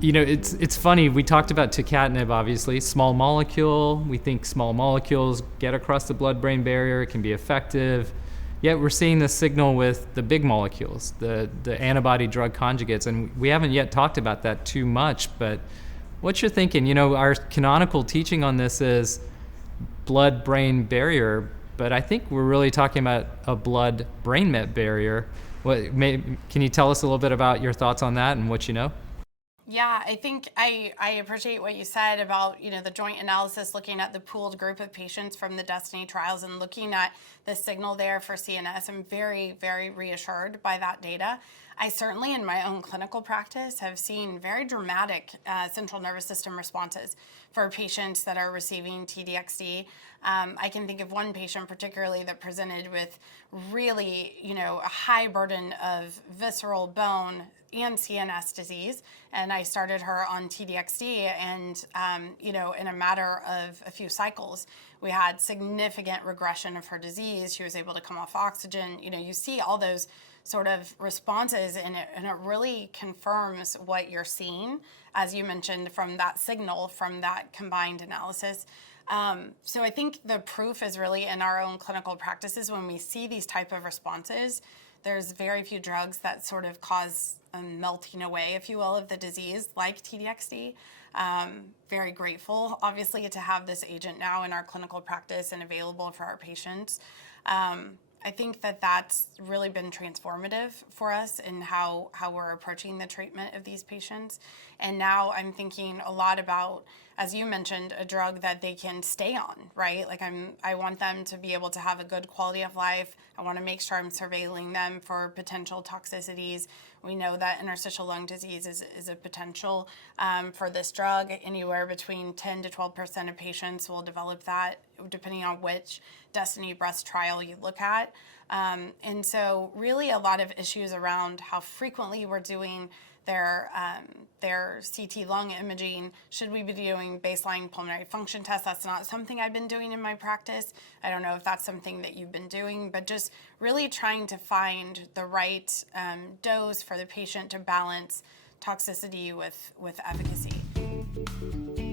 It's funny. We talked about tucatinib, obviously, small molecule. We think small molecules get across the blood-brain barrier, can be effective. Yet we're seeing this signal with the big molecules, the antibody-drug conjugates, and we haven't yet talked about that too much. But what you're thinking? Our canonical teaching on this is blood-brain barrier, but I think we're really talking about a blood-brain met barrier. Can you tell us a little bit about your thoughts on that and what you know? Yeah, I think I appreciate what you said about, the joint analysis, looking at the pooled group of patients from the Destiny trials and looking at the signal there for CNS. I'm very, very reassured by that data. I certainly, in my own clinical practice, have seen very dramatic central nervous system responses for patients that are receiving T-DXd. I can think of one patient particularly that presented with really, a high burden of visceral bone and CNS disease, and I started her on T-DXd, and in a matter of a few cycles, we had significant regression of her disease. She was able to come off oxygen. You see all those sort of responses, and it really confirms what you're seeing, as you mentioned, from that signal, from that combined analysis. So I think the proof is really in our own clinical practices. When we see these type of responses, there's very few drugs that sort of cause a melting away, if you will, of the disease, like T-DXd. Very grateful, obviously, to have this agent now in our clinical practice and available for our patients. I think that that's really been transformative for us in how we're approaching the treatment of these patients. And now I'm thinking a lot about, as you mentioned, a drug that they can stay on, right? Like I want them to be able to have a good quality of life. I want to make sure I'm surveilling them for potential toxicities. We know that interstitial lung disease is a potential for this drug. Anywhere between 10 to 12% of patients will develop that, depending on which Destiny breast trial you look at. And so really a lot of issues around how frequently we're doing their CT lung imaging. Should we be doing baseline pulmonary function tests? That's not something I've been doing in my practice. I don't know if that's something that you've been doing, but just really trying to find the right dose for the patient to balance toxicity with efficacy.